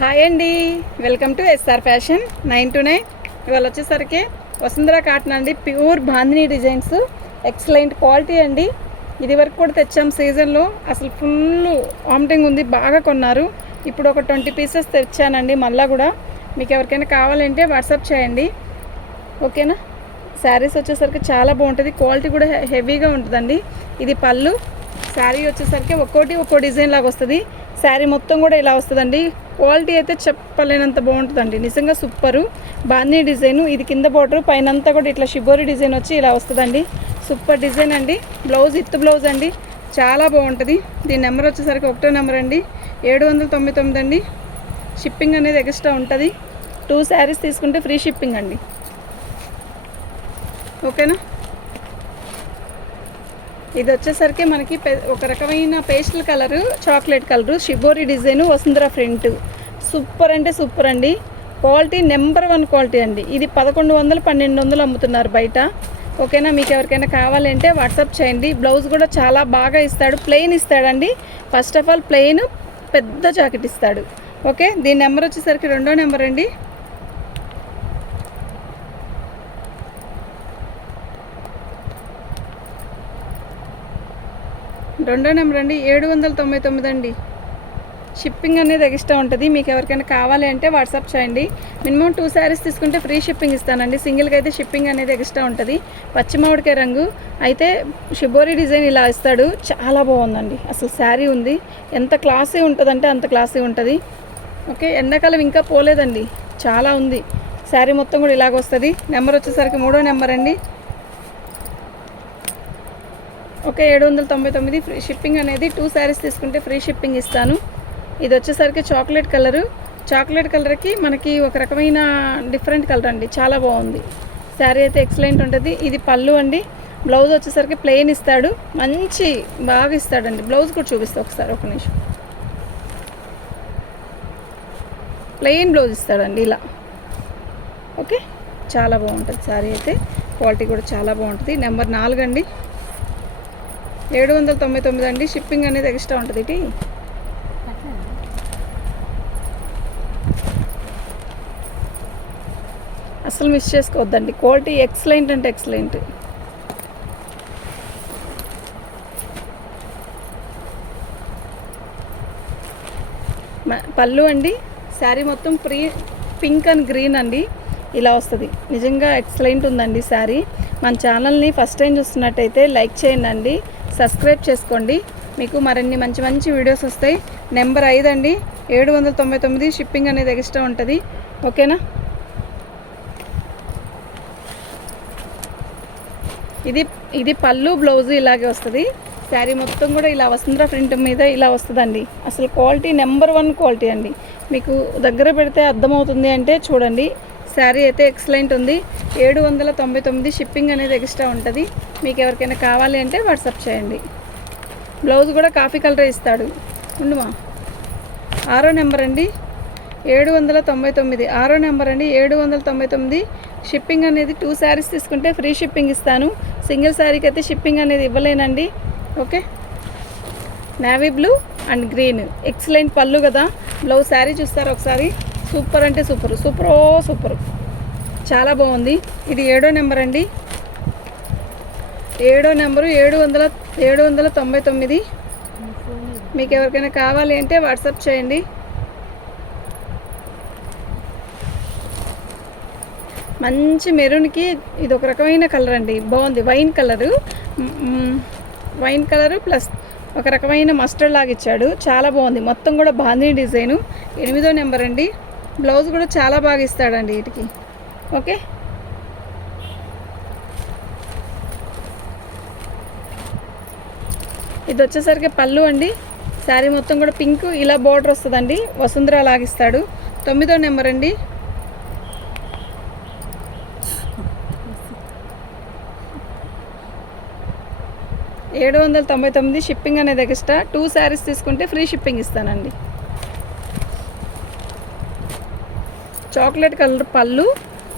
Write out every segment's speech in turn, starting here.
Hi అండి, welcome to SR fashion 929. ఇవాళ వచ్చేసరికి వసుంధర కాటన్ అండి, pure bandhani designs, excellent quality అండి. ఇది వరకు కూడా తెచ్చాం సీజన్లో, అసలు ఫుల్ వామిటింగ్ ఉంది, బాగా కొన్నారు. ఇప్పుడు ఒక 20 పీసెస్ తెచ్చానండి. మళ్ళీ కూడా మీకు ఎవరికైనా కావాలంటే వాట్సాప్ చేయండి, ఓకేనా. శారీస్ వచ్చేసరికి చాలా బాగుంటుంది, క్వాలిటీ కూడా హెవీగా ఉంటుందండి. ఇది పళ్ళు, శారీ వచ్చేసరికి ఒక్కో డిజైన్ లాగా వస్తుంది. శారీ మొత్తం కూడా ఇలా వస్తుందండి. క్వాలిటీ అయితే చెప్పలేనంత బాగుంటుందండి, నిజంగా సూపరు. బాందినీ డిజైను, ఇది కింద బార్డర్, పైన అంతా కూడా ఇట్లా షిబోరి డిజైన్ వచ్చి ఇలా వస్తుందండి. సూపర్ డిజైన్ అండి. బ్లౌజ్ ఇత్తు బ్లౌజ్ అండి, చాలా బాగుంటుంది. దీని నెంబర్ వచ్చేసరికి 1వ నెంబర్ అండి, 799 అండి. షిప్పింగ్ అనేది ఎక్స్ట్రా ఉంటుంది. 2 శారీస్ తీసుకుంటే ఫ్రీ షిప్పింగ్ అండి, ఓకేనా. ఇది వచ్చేసరికి మనకి ఒక రకమైన pastel colour, chocolate colour, shibori design, Vasundhara print. Super అంటే సూపర్ అండి. క్వాలిటీ నెంబర్ 1 క్వాలిటీ అండి. ఇది 1100 1200 అమ్ముతున్నారు బయట, ఓకేనా. మీకు ఎవరికైనా కావాలంటే వాట్సాప్ చేయండి. బ్లౌజ్ కూడా చాలా బాగా ఇస్తాడు, ప్లెయిన్ ఇస్తాడండి. ఫస్ట్ ఆఫ్ ఆల్ ప్లెయిన్, పెద్ద జాకెట్ ఇస్తాడు, ఓకే. దీని నెంబర్ వచ్చేసరికి 2వ నెంబర్ అండి, 799 అండి. షిప్పింగ్ అనేది ఎక్స్ట్రా ఉంటుంది. మీకు ఎవరికైనా కావాలి అంటే వాట్సాప్ చేయండి. మినిమం 2 శారీస్ తీసుకుంటే ఫ్రీ షిప్పింగ్ ఇస్తానండి. సింగిల్గా అయితే షిప్పింగ్ అనేది ఎక్స్ట్రా ఉంటుంది. పచ్చి మామిడికాయ రంగు అయితే షిబోరి డిజైన్ ఇలా ఇస్తాడు, చాలా బాగుందండి. అసలు శారీ ఉంది, ఎంత క్లాసీ ఉంటుందంటే అంత క్లాసీ ఉంటుంది, ఓకే. ఎండాకాలం ఇంకా పోలేదండి, చాలా ఉంది. శారీ మొత్తం కూడా ఇలాగ వస్తుంది. నెంబర్ వచ్చేసరికి 3వ నెంబర్ అండి, ఓకే. 799 ఫ్రీ షిప్పింగ్ అనేది. 2 శారీస్ తీసుకుంటే ఫ్రీ షిప్పింగ్ ఇస్తాను. ఇది వచ్చేసరికి చాక్లెట్ కలరు, చాక్లెట్ కలర్కి మనకి ఒక రకమైన డిఫరెంట్ కలర్ అండి, చాలా బాగుంది. శారీ అయితే ఎక్సలెంట్ ఉంటుంది. ఇది పళ్ళు అండి. బ్లౌజ్ వచ్చేసరికి ప్లెయిన్ ఇస్తాడు, మంచి బాగా ఇస్తాడండి. బ్లౌజ్ కూడా చూపిస్తా ఒకసారి, ఒక నిమిషం. ప్లెయిన్ బ్లౌజ్ ఇస్తాడండి ఇలా, ఓకే. చాలా బాగుంటుంది శారీ అయితే, క్వాలిటీ కూడా చాలా బాగుంటుంది. నెంబర్ 4 అండి, 799 అండి. షిప్పింగ్ అనేది ఎక్స్ట్రా ఉంటుంది. ఇది అసలు మిస్ చేసుకోవద్దండి, క్వాలిటీ ఎక్సలెంట్ అంటే ఎక్సలెంట్. పళ్ళు అండి, శారీ మొత్తం పింక్ అండ్ గ్రీన్ అండి, ఇలా వస్తుంది. నిజంగా ఎక్సలెంట్ ఉందండి శారీ. మన ఛానల్ని ఫస్ట్ టైం చూస్తున్నట్టయితే లైక్ చేయండి, సబ్స్క్రైబ్ చేసుకోండి. మీకు మరిన్ని మంచి మంచి వీడియోస్ వస్తాయి. నెంబర్ 5 అండి, 799. షిప్పింగ్ అనేది ఎక్స్ట్రా ఉంటుంది, ఓకేనా. ఇది పళ్ళు, బ్లౌజ్ ఇలాగే వస్తుంది. శారీ మొత్తం కూడా ఇలా వసుంధర ప్రింట్ మీద ఇలా వస్తుందండి. అసలు క్వాలిటీ నెంబర్ 1 క్వాలిటీ అండి. మీకు దగ్గర పెడితే అర్థమవుతుంది అంటే చూడండి. శారీ అయితే ఎక్సలెంట్ ఉంది. 799. షిప్పింగ్ అనేది ఎక్స్ట్రా ఉంటుంది. మీకు ఎవరికైనా కావాలి అంటే వాట్సాప్ చేయండి. బ్లౌజ్ కూడా కాఫీ కలర్ ఇస్తాడు. ఉండుమా. 6వ నెంబర్ అండి, 799. 6వ నెంబర్ అండి, 799. షిప్పింగ్ అనేది 2 శారీస్ తీసుకుంటే ఫ్రీ షిప్పింగ్ ఇస్తాను. సింగిల్ శారీకి అయితే షిప్పింగ్ అనేది ఇవ్వలేనండి, okay. Navy blue and green, excellent పళ్ళు కదా. బ్లౌజ్ శారీ చూస్తారు ఒకసారి, సూపర్ అంటే సూపర్, సూపర్, చాలా బాగుంది. ఇది 7వ నెంబర్ అండి, 7వ నెంబరు, 799. మీకు ఎవరికైనా కావాలి అంటే వాట్సాప్ చేయండి. మంచి మెరూన్కి ఇది ఒక రకమైన కలర్ అండి, బాగుంది. వైన్ కలరు ప్లస్ ఒక రకమైన మస్టర్డ్ లాగా ఇచ్చాడు, చాలా బాగుంది. మొత్తం కూడా బాందినీ డిజైను. 8వ నెంబర్ అండి. బ్లౌజ్ కూడా చాలా బాగా ఇస్తాడండి వీటికి, ఓకే. ఇది వచ్చేసరికి పళ్ళు అండి. శారీ మొత్తం కూడా పింక్ ఇలా బార్డర్ వస్తుందండి, వసుంధర లాగిస్తాడు. 9వ నెంబర్ అండి, 799. షిప్పింగ్ అనేది ఎక్స్ట్రా. 2 శారీస్ తీసుకుంటే ఫ్రీ షిప్పింగ్ ఇస్తానండి. చాక్లెట్ కలర్ పళ్ళు,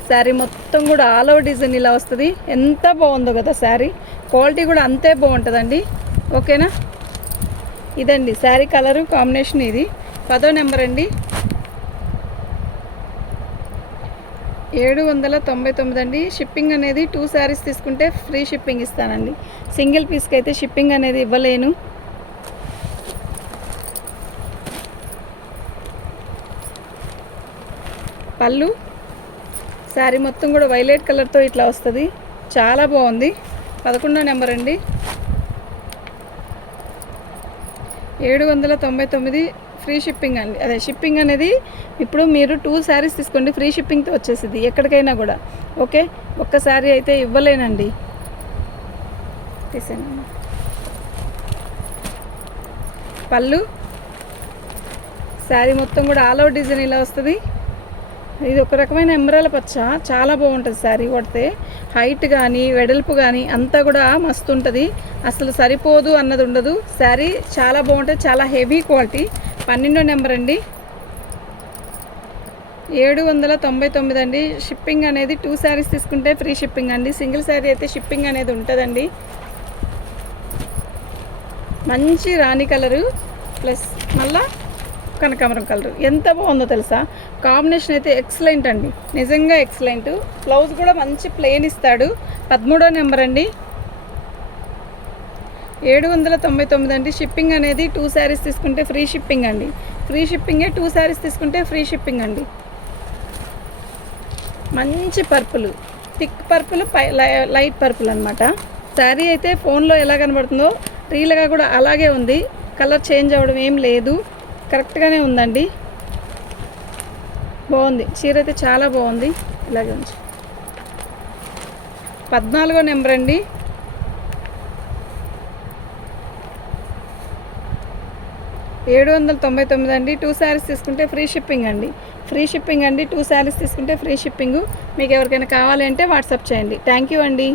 శారీ మొత్తం కూడా ఆల్ ఓవర్ డిజైన్ ఇలా వస్తుంది. ఎంత బాగుందో కదా శారీ, క్వాలిటీ కూడా అంతే బాగుంటుందండి, ఓకేనా. ఇదండి శారీ కలరు కాంబినేషన్. ఇది 10వ నెంబర్ అండి, 799 అండి. షిప్పింగ్ అనేది 2 శారీస్ తీసుకుంటే ఫ్రీ షిప్పింగ్ ఇస్తానండి. సింగిల్ పీస్కి అయితే షిప్పింగ్ అనేది ఇవ్వలేను. పళ్ళు శారీ మొత్తం కూడా వైలెట్ కలర్తో ఇట్లా వస్తుంది. చాలా బాగుంది. 11వ నెంబర్ అండి. 799 ఫ్రీ షిప్పింగ్ అండి. అదే షిప్పింగ్ అనేది ఇప్పుడు మీరు 2 శారీస్ తీసుకోండి, ఫ్రీ షిప్పింగ్తో వచ్చేసింది ఎక్కడికైనా కూడా. ఓకే, ఒక్క శారీ అయితే ఇవ్వలేనండి. తీసేయండి. పళ్ళు శారీ మొత్తం కూడా ఆల్ ఓవర్ డిజైన్ ఇలా వస్తుంది. ఇది ఒక రకమైన ఎమరాల పచ్చ, చాలా బాగుంటుంది శారీ కొడితే. హైట్ కానీ వెడల్పు కానీ అంతా కూడా మస్తు ఉంటుంది. అసలు సరిపోదు అన్నది ఉండదు. శారీ చాలా బాగుంటుంది, చాలా హెవీ క్వాలిటీ. 12వ నెంబర్ అండి. 799 అండి. షిప్పింగ్ అనేది 2 శారీస్ తీసుకుంటే ఫ్రీ షిప్పింగ్ అండి. సింగిల్ శారీ అయితే షిప్పింగ్ అనేది ఉంటుందండి. మంచి రాణి కలరు ప్లస్ మళ్ళా కనకాంబరం కలరు ఎంత బాగుందో తెలుసా. కాంబినేషన్ అయితే ఎక్సలెంట్ అండి, నిజంగా ఎక్సలెంట్. బ్లౌజ్ కూడా మంచి ప్లెయిన్ ఇస్తాడు. 13వ నెంబర్ అండి. 799 అండి. షిప్పింగ్ అనేది 2 శారీస్ తీసుకుంటే ఫ్రీ షిప్పింగ్ అండి. ఫ్రీ షిప్పింగే 2 శారీస్ తీసుకుంటే ఫ్రీ షిప్పింగ్ అండి. మంచి purple, thick purple, light purple అనమాట. శారీ అయితే ఫోన్లో ఎలా కనబడుతుందో రీల్గా కూడా అలాగే ఉంది. కలర్ చేంజ్ అవ్వడం ఏం లేదు, కరెక్ట్గానే ఉందండి. బాగుంది చీర అయితే, చాలా బాగుంది. ఇలాగే ఉంది. 14వ నెంబర్ అండి. 799 అండి. 2 శారీస్ తీసుకుంటే ఫ్రీ షిప్పింగ్ అండి. ఫ్రీ షిప్పింగ్ అండి. 2 శారీస్ తీసుకుంటే ఫ్రీ షిప్పింగు. మీకు ఎవరికైనా కావాలి అంటే వాట్సాప్ చేయండి. థ్యాంక్ యూ అండి.